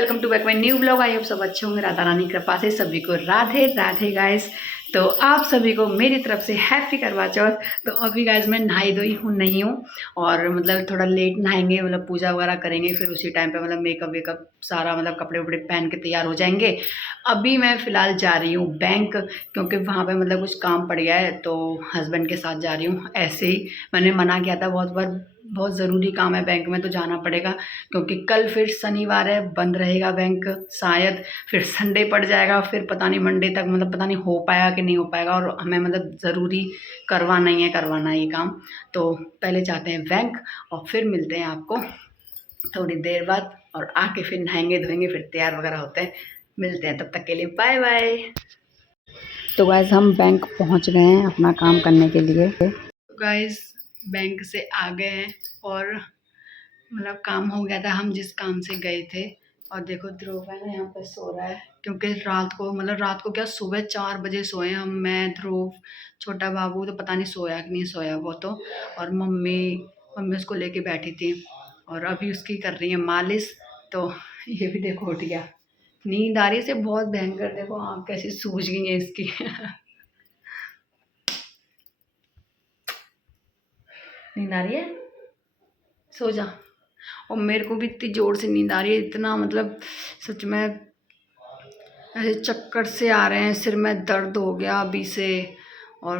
Welcome to back my new blog. I hope सब अच्छे होंगे। राधा रानी कृपा से सभी को राधे राधे गाइस। तो आप सभी को मेरी तरफ से हैप्पी करवा चौथ। तो अभी गाइस मैं नहाई धोई हूँ नहीं हूँ, और मतलब थोड़ा लेट नहाएंगे, मतलब पूजा वगैरह करेंगे, फिर उसी टाइम पे मतलब मेकअप वेकअप सारा मतलब कपड़े वपड़े पहन के तैयार हो जाएंगे। अभी मैं फ़िलहाल जा रही हूँ बैंक, क्योंकि वहाँ पे मतलब कुछ काम पड़ गया है, तो हस्बैंड के साथ जा रही हूँ। ऐसे ही मैंने मना किया था बहुत बार, बहुत ज़रूरी काम है बैंक में तो जाना पड़ेगा, क्योंकि कल फिर शनिवार है, बंद रहेगा बैंक शायद, फिर संडे पड़ जाएगा, फिर पता नहीं मंडे तक मतलब पता नहीं हो पाएगा कि नहीं हो पाएगा, और हमें मतलब ज़रूरी करवाना है ये काम। तो पहले जाते हैं बैंक और फिर मिलते हैं आपको थोड़ी देर बाद, और आके फिर नहाएंगे धोएंगे, फिर तैयार वगैरह होते हैं। मिलते हैं, तब तक के लिए बाय बाय। तो गाइस हम बैंक पहुंच गए हैं अपना काम करने के लिए। तो गाइस बैंक से आ गए हैं और मतलब काम हो गया था हम जिस काम से गए थे। और देखो ध्रुव है ना यहाँ पे सो रहा है, क्योंकि रात को क्या सुबह 4 बजे सोए हम, मैं ध्रुव छोटा बाबू, तो पता नहीं सोया कि नहीं सोया वो तो। और मम्मी उसको लेके बैठी थी, और अभी उसकी कर रही है मालिश। तो ये भी देखो उठ गया, नींद आ रही से बहुत भयंकर, देखो आँख कैसी सूज गई है इसकी। नींद आ रही है, सो जा। और मेरे को भी इतनी ज़ोर से नींद आ रही है, इतना मतलब सच में ऐसे चक्कर से आ रहे हैं, सिर में दर्द हो गया अभी से। और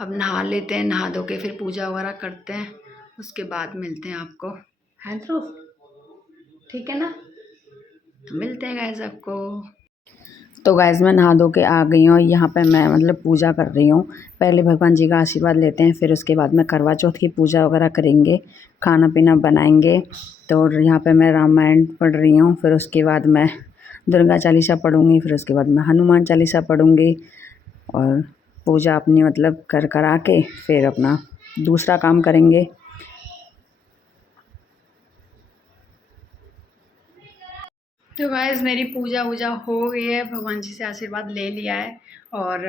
अब नहा लेते हैं, नहा धो के फिर पूजा वगैरह करते हैं, उसके बाद मिलते हैं आपको। है ध्रुव, ठीक है ना? तो मिलते हैं गाइस आपको। तो गाइस मैं नहा धो के आ गई हूँ, यहाँ पे मैं मतलब पूजा कर रही हूँ। पहले भगवान जी का आशीर्वाद लेते हैं, फिर उसके बाद में करवा चौथ की पूजा वगैरह करेंगे, खाना पीना बनाएंगे। तो यहाँ पे मैं रामायण पढ़ रही हूँ, फिर उसके बाद मैं दुर्गा चालीसा पढ़ूँगी, फिर उसके बाद मैं हनुमान चालीसा पढ़ूँगी, और पूजा अपनी मतलब करा के फिर अपना दूसरा काम करेंगे। तो गाइस मेरी पूजा वूजा हो गई है, भगवान जी से आशीर्वाद ले लिया है, और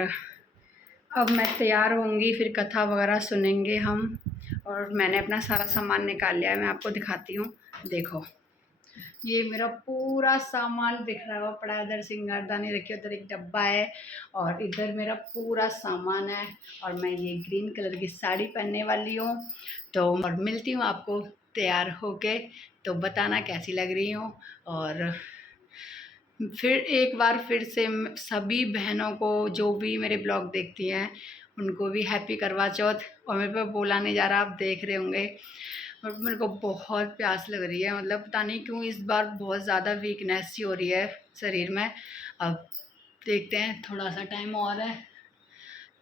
अब मैं तैयार होंगी, फिर कथा वगैरह सुनेंगे हम। और मैंने अपना सारा सामान निकाल लिया है, मैं आपको दिखाती हूँ। देखो ये मेरा पूरा सामान बिखरा हुआ पड़ा है, इधर सिंगारदानी रखी है, उधर एक डब्बा है, और इधर मेरा पूरा सामान है। और मैं ये ग्रीन कलर की साड़ी पहनने वाली हूँ। तो और मिलती हूँ आपको तैयार होके, तो बताना कैसी लग रही हूँ। और फिर एक बार फिर से सभी बहनों को जो भी मेरे ब्लॉग देखती हैं उनको भी हैप्पी करवा चौथ। और मेरे पे बोला नहीं जा रहा, आप देख रहे होंगे, और मेरे को बहुत प्यास लग रही है, मतलब पता नहीं क्यों इस बार बहुत ज़्यादा वीकनेस सी हो रही है शरीर में। अब देखते हैं, थोड़ा सा टाइम और है,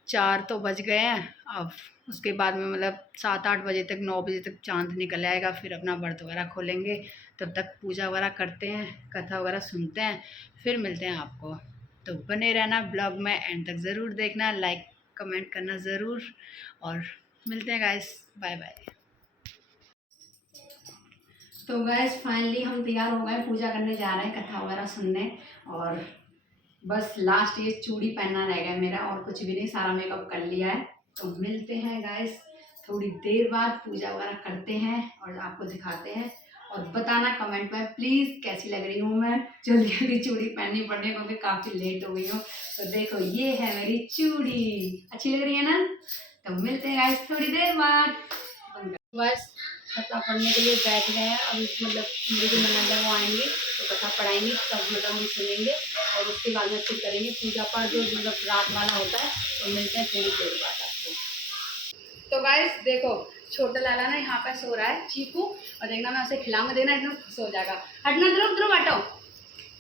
4 तो बज गए हैं। अब उसके बाद में मतलब 7-8 बजे तक, 9 बजे तक चाँद निकल आएगा, फिर अपना व्रत वगैरह खोलेंगे। तब तक पूजा वगैरह करते हैं, कथा वगैरह सुनते हैं, फिर मिलते हैं आपको। तो बने रहना ब्लॉग में, एंड तक ज़रूर देखना, लाइक कमेंट करना ज़रूर, और मिलते हैं गाइस, बाय बाय। तो गाइस फाइनली हम तैयार हो गए, पूजा करने जा रहे हैं, कथा वगैरह सुनने, और बस लास्ट ये चूड़ी पहनना रह गया मेरा, और कुछ भी नहीं, सारा मेकअप कर लिया है। तो मिलते हैं गाइस थोड़ी देर बाद, पूजा वगैरह करते हैं और आपको दिखाते हैं। और बताना कमेंट में प्लीज़ कैसी लग रही हूँ मैं, जल्दी जल्दी चूड़ी पहननी पड़ रही है क्योंकि काफ़ी लेट हो गई हूँ। तो देखो ये है मेरी चूड़ी, अच्छी लग रही है ना? तो मिलते हैं गाइस थोड़ी देर बाद। बस कथा पढ़ने के लिए बैठ गए हैं, अभी मतलब मेरी जो ननद है वो आएंगे तो कथा पढ़ाएंगी, तब मतलब हम सुनेंगे, और उसके बाद में फिर करेंगे पूजा पाठ जो मतलब रात वाला होता है। तो मिलते हैं थोड़ी देर बाद आपको। तो गाइस देखो छोटा लाला ना यहाँ पे सो रहा है, चीकू, और देखना मैं उसे खिलाऊंगा, देना एकदम खुश हो जाएगा। हटना, ध्रुव ध्रुव हटो,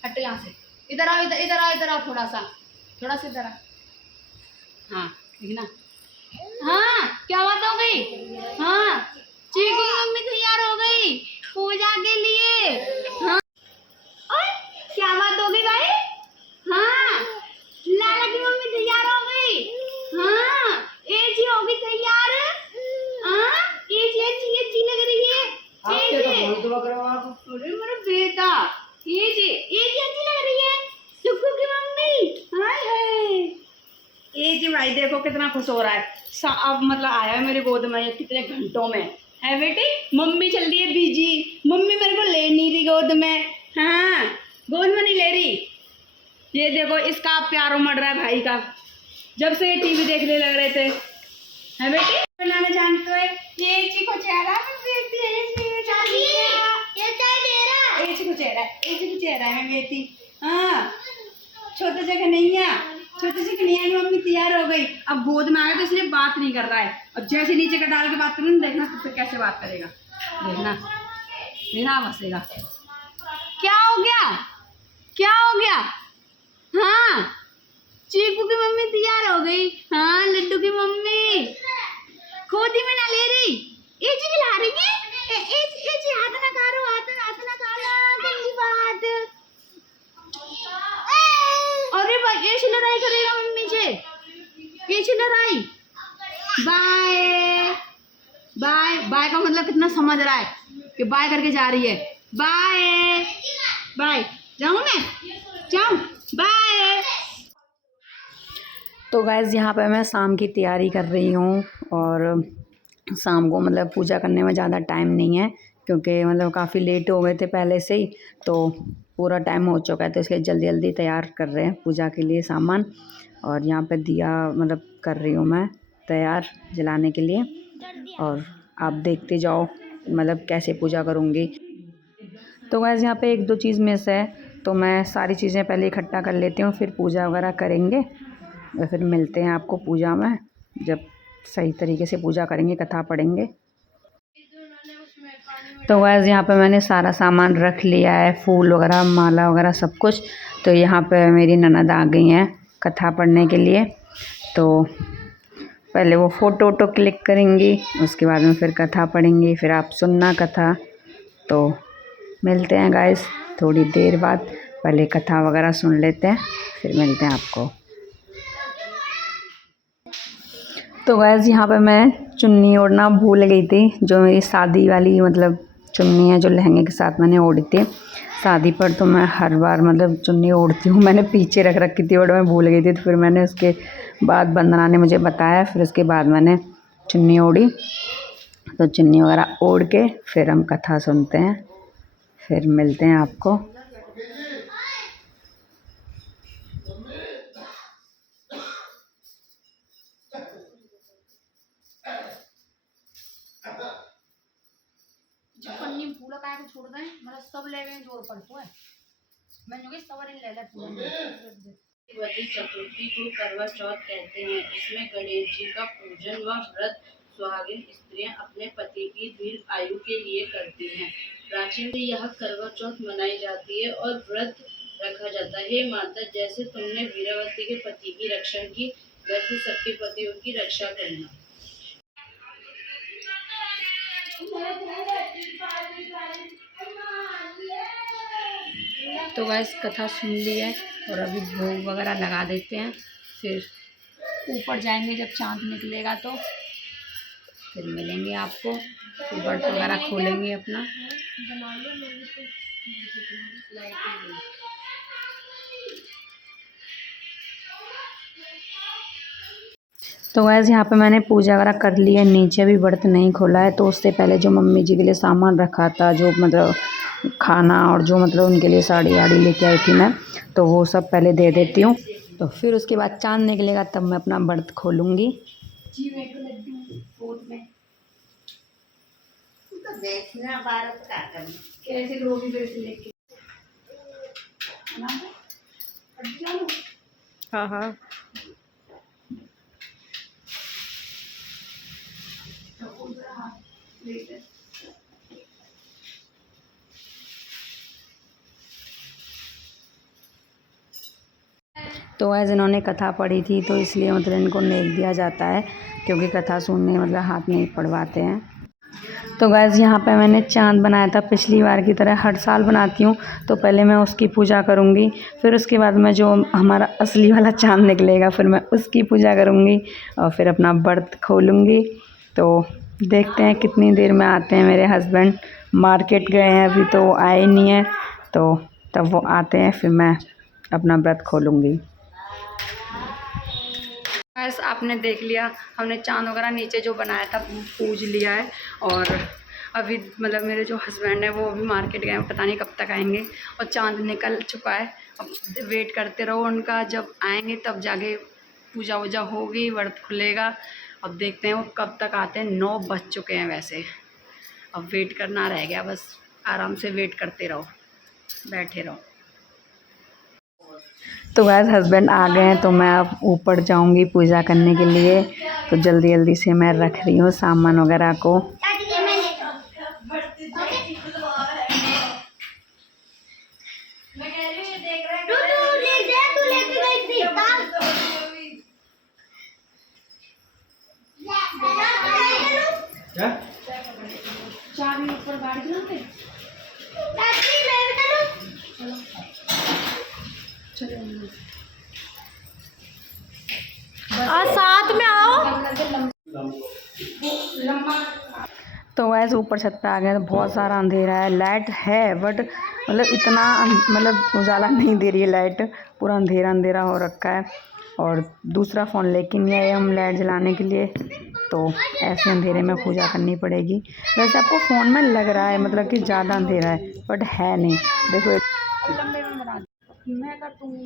हटो यहाँ से, इधर आओ, इधर आओ, थोड़ा सा इधर आ। हाँ देखना, हाँ क्या बात हो गई? हाँ चीकू की मम्मी तैयार हो गई पूजा के लिए। हाँ और क्या बात हो गई भाई? हाँ लाला की मम्मी तैयार हो गई। हाँ ए जी होगी तैयार। हाँ ये जी लग रही है। अरे मेरा बेटा, ये जी अच्छी लग रही है, सुक्कू की मम्मी। हाय हाय ये जी भाई देखो कितना खुश हो रहा है, अब मतलब आया है मेरे गोद में कितने घंटों में। है बेटी, मम्मी चल रही है बीजी, मम्मी मेरे को ले नहीं रही गोद में, हाँ गोद में नहीं ले रही। ये देखो इसका प्यार उमड़ रहा है भाई का, जब से ये टीवी देखने लग रहे थे। है बेटी बनाना जानते हो? ये चीको चेहरा है बेटी। हाँ छोटे जगह नहीं है, छोटे से नहीं है। मम्मी तैयार हो गई, अब गोद में आ गया तो इसलिए बात नहीं कर रहा है। अब जैसे नीचे का डाल के बात करूँ देखना तो फिर कैसे बात करेगा, देखना देखना बसेगा। क्या हो गया, क्या हो गया? हाँ चीकू की मम्मी तैयार हो गई। हाँ लड्डू की मम्मी गोदी में ना ले रही, ये जी ला रही है। ए जी हाथ ना करो, हाथ ना करो, गंदी बात। अरे भाई ये लड़ाई करेगा मम्मी से, ये लड़ाई। बाय बाय बाय का मतलब कितना समझ रहा है कि बाय करके जा रही है। बाय बाय, जाऊँ मैं, जाऊँ, बाय। तो गाइज़ यहाँ पे मैं शाम की तैयारी कर रही हूँ और शाम को मतलब पूजा करने में ज़्यादा टाइम नहीं है, क्योंकि मतलब काफ़ी लेट हो गए थे पहले से ही, तो पूरा टाइम हो चुका है, तो इसलिए जल्दी जल्दी तैयार कर रहे हैं पूजा के लिए सामान। और यहाँ पे दिया मतलब कर रही हूँ मैं तैयार जलाने के लिए, और आप देखते जाओ मतलब कैसे पूजा करूँगी। तो गाइज़ यहाँ पे एक दो चीज़ मिस है, तो मैं सारी चीज़ें पहले इकट्ठा कर लेती हूँ, फिर पूजा वगैरह करेंगे और फिर मिलते हैं आपको पूजा में, जब सही तरीके से पूजा करेंगे, कथा पढ़ेंगे। तो गाइस यहाँ पे मैंने सारा सामान रख लिया है, फूल वगैरह, माला वगैरह सब कुछ। तो यहाँ पे मेरी ननद आ गई हैं कथा पढ़ने के लिए, तो पहले वो फ़ोटो वोटो क्लिक करेंगी, उसके बाद में फिर कथा पढ़ेंगी, फिर आप सुनना कथा। तो मिलते हैं गाइस थोड़ी देर बाद, पहले कथा वगैरह सुन लेते हैं, फिर मिलते हैं आपको। तो गाइस यहाँ पे मैं चुन्नी ओढ़ना भूल गई थी, जो मेरी शादी वाली मतलब चुन्नी है, जो लहंगे के साथ मैंने ओढ़ी थी शादी पर। तो मैं हर बार मतलब चुन्नी ओढ़ती हूँ, मैंने पीछे रख रखी थी और मैं भूल गई थी, तो फिर मैंने उसके बाद वंदना ने मुझे बताया, फिर उसके बाद मैंने चुन्नी ओढ़ी। तो चुन्नी वगैरह ओढ़ के फिर हम कथा सुनते हैं, फिर मिलते हैं आपको। पन्नी पूरा काय को छोड़ दें, मतलब सब ले गए जोर पड़तो है। मैं जो कि सवारी ले ले पूरा। वती चतुर्थी को करवा चौथ कहते हैं। इसमें गणेश जी का पूजन व व्रत सुहागिन स्त्रियां अपने पति की दीर्घ आयु के लिए करती हैं। प्राचीन से यह करवा चौथ मनाई जाती है और व्रत रखा जाता है। हे माता, जैसे तुमने वीरावती के पति की रक्षा की, वैसे सबके पतियों की रक्षा करना। तो गाइस कथा सुन ली है और अभी भोग वगैरह लगा देते हैं, फिर ऊपर जाएंगे जब चाँद निकलेगा, तो फिर मिलेंगे आपको, फिर बर्त वगैरह खोलेंगे अपना। तो गाइस यहाँ पे मैंने पूजा वगैरह कर ली है, नीचे भी बर्त नहीं खोला है। तो उससे पहले जो मम्मी जी के लिए सामान रखा था, जो मतलब खाना और जो मतलब उनके लिए साड़ी वाड़ी लेके आई थी मैं, तो वो सब पहले दे देती हूँ। तो फिर उसके बाद चाँद निकलेगा तब मैं अपना बर्त खोलूँगी। हाँ हाँ तो आज इन्होंने कथा पढ़ी थी, तो इसलिए मतलब इनको नेक दिया जाता है, क्योंकि कथा सुनने मतलब हाथ नहीं पढ़वाते हैं। तो गाइस यहाँ पे मैंने चाँद बनाया था, पिछली बार की तरह हर साल बनाती हूँ। तो पहले मैं उसकी पूजा करूँगी, फिर उसके बाद में जो हमारा असली वाला चाँद निकलेगा, फिर मैं उसकी पूजा करूँगी और फिर अपना व्रत खोलूँगी। तो देखते हैं कितनी देर में आते हैं मेरे हस्बैंड, मार्केट गए हैं अभी, तो आए नहीं हैं, तो तब वो आते हैं फिर मैं अपना व्रत खोलूँगी। गाइस आपने देख लिया, हमने चाँद वगैरह नीचे जो बनाया था पूज लिया है, और अभी मतलब मेरे जो हस्बैंड है वो अभी मार्केट गए हैं, पता नहीं कब तक आएंगे। और चाँद निकल चुका है, अब वेट करते रहो उनका, जब आएंगे तब जाके पूजा वूजा होगी, व्रत खुलेगा। अब देखते हैं वो कब तक आते हैं। 9 बज चुके हैं वैसे, अब वेट करना रह गया, बस आराम से वेट करते रहो, बैठे रहो। तो गाइस हस्बैंड आ गए हैं, तो मैं अब ऊपर जाऊंगी पूजा करने के लिए। तो जल्दी जल्दी से मैं रख रही हूँ सामान वगैरह को। साथ में आओ। तो वैसे ऊपर छत पे आ गए, तो बहुत सारा अंधेरा है। लाइट है बट मतलब इतना मतलब उजाला नहीं दे रही है लाइट, पूरा अंधेरा अंधेरा हो रखा है। और दूसरा फ़ोन लेके नहीं आए हम लाइट जलाने के लिए, तो ऐसे अंधेरे में पूजा करनी पड़ेगी। वैसे आपको फ़ोन में लग रहा है मतलब कि ज़्यादा अंधेरा है, बट है नहीं। देखो लंबे में बना, मैं कर दूँगी,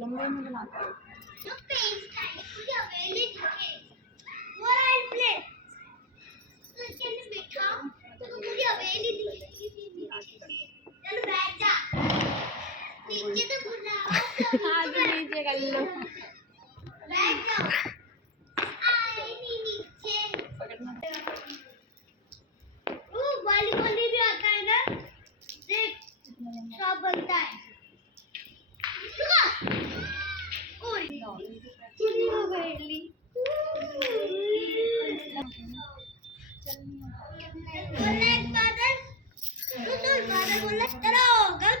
लंबे में बनाता हूँ। वाली भी आता है ना, देख सब बनता है।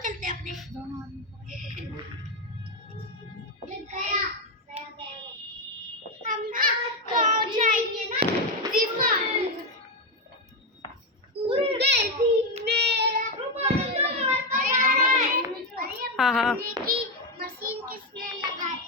चलते अपने हम ना जाएंगे ना हाँ हाँ मशीन किसने लगाई?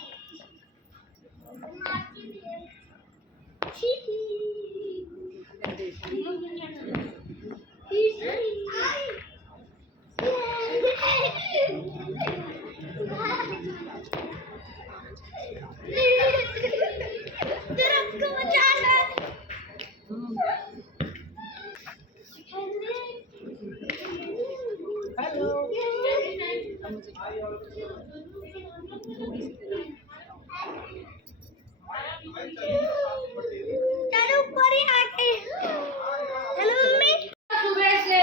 चलो ऊपर ही आके चलो मम्मी सुबह से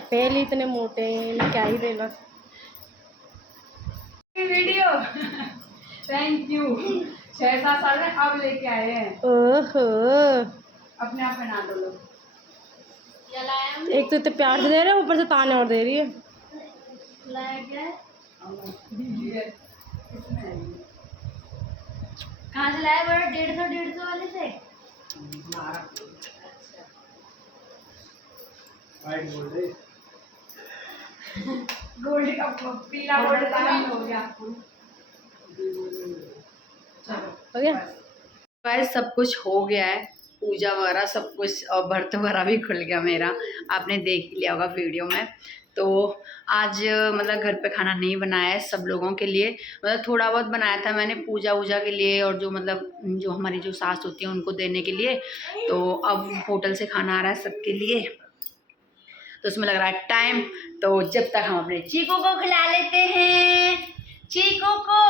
पहले इतने मोटे हैं, क्या ही देना। Video thank you. 6-7 साल में अब लेके आए हैं, ओहो, अपने आप बना दो लोग। एक तो इतने प्यार से दे रहे हैं, ऊपर से ताने और दे रही है। कहाँ से लाया? बड़ा 150 वाले से। गोल्ड का पीला गोल्ड हो गया आपको। हो गया गाइस सब कुछ हो गया है, पूजा वगैरह सब कुछ, और व्रत वगैरह भी खुल गया मेरा, आपने देख लिया होगा वीडियो में। तो आज मतलब घर पे खाना नहीं बनाया है सब लोगों के लिए, मतलब थोड़ा बहुत बनाया था मैंने पूजा वूजा के लिए, और जो मतलब जो हमारी जो सास होती है उनको देने के लिए। तो अब होटल से खाना आ रहा है सबके लिए, तो उसमें लग रहा है टाइम। तो जब तक हम अपने चीकू को खिला लेते हैं, चीकू को,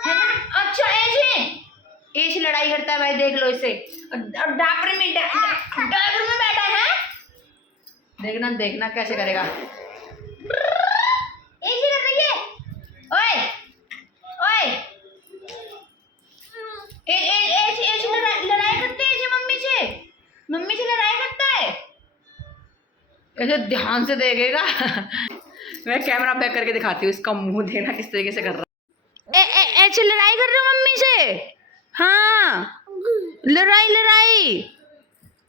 है ना। अच्छा ऐसे लड़ाई करता है भाई, देख लो इसे, और डापर में बैठा है, देखना देखना कैसे करेगा। ऐसे कर रही है, ओए ओए, ऐसे लड़ाई करते हैं, मम्मी से लड़ाई करता है, ऐसे ध्यान से देखेगा। मैं कैमरा बैक करके दिखाती हूँ, इसका मुंह देखना किस तरीके से कर रहा है। ऐसे लड़ाई कर रहे हो मम्मी से? हाँ लड़ाई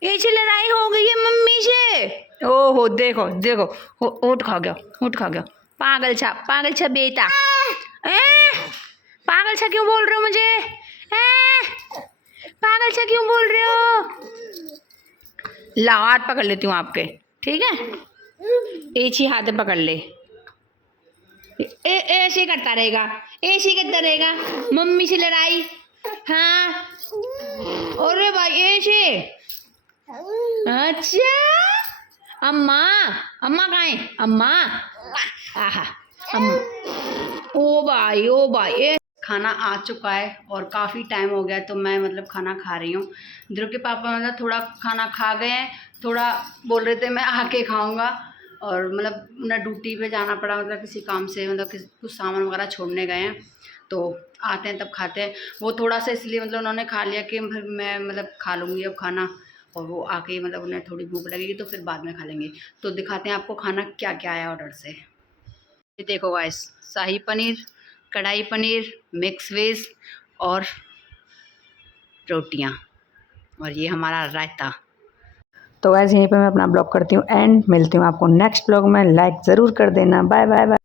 ऐसे लड़ाई हो गई है मम्मी से। ओहो देखो देखो, होठ खा गया, पागल छा बेटा। पागल छा क्यों बोल रहे हो मुझे? पागल छा क्यों बोल रहे हो? लाओ हाथ पकड़ लेती हूँ आपके, ठीक है? एक ही हाथ पकड़ ले। ऐसे ही करता रहेगा, ऐसे ही करता रहेगा। मम्मी से लड़ाई, हाँ। अरे भाई ऐसे, अच्छा। अम्मा, अम्मा कहाँ है? अम्मा, आहा, ओ भाई खाना आ चुका है और काफ़ी टाइम हो गया, तो मैं मतलब खाना खा रही हूँ। ध्रुव के पापा मतलब थोड़ा खाना खा गए हैं, थोड़ा बोल रहे थे मैं आके खाऊंगा, और मतलब उन्हें ड्यूटी पे जाना पड़ा, मतलब किसी काम से, मतलब कुछ सामान वगैरह छोड़ने गए हैं, तो आते हैं तब खाते हैं। वो थोड़ा सा इसलिए मतलब उन्होंने खा लिया कि फिर मैं मतलब खा लूँगी अब खाना, और वो आके मतलब उन्हें थोड़ी भूख लगेगी तो फिर बाद में खा लेंगे। तो दिखाते हैं आपको खाना क्या क्या आया ऑर्डर से। ये देखो गाइस, शाही पनीर, कढ़ाई पनीर, मिक्स वेज और रोटियां, और ये हमारा रायता। तो गाइस यहीं पे मैं अपना ब्लॉग करती हूँ एंड मिलती हूँ आपको नेक्स्ट ब्लॉग में। लाइक ज़रूर कर देना। Bye bye bye.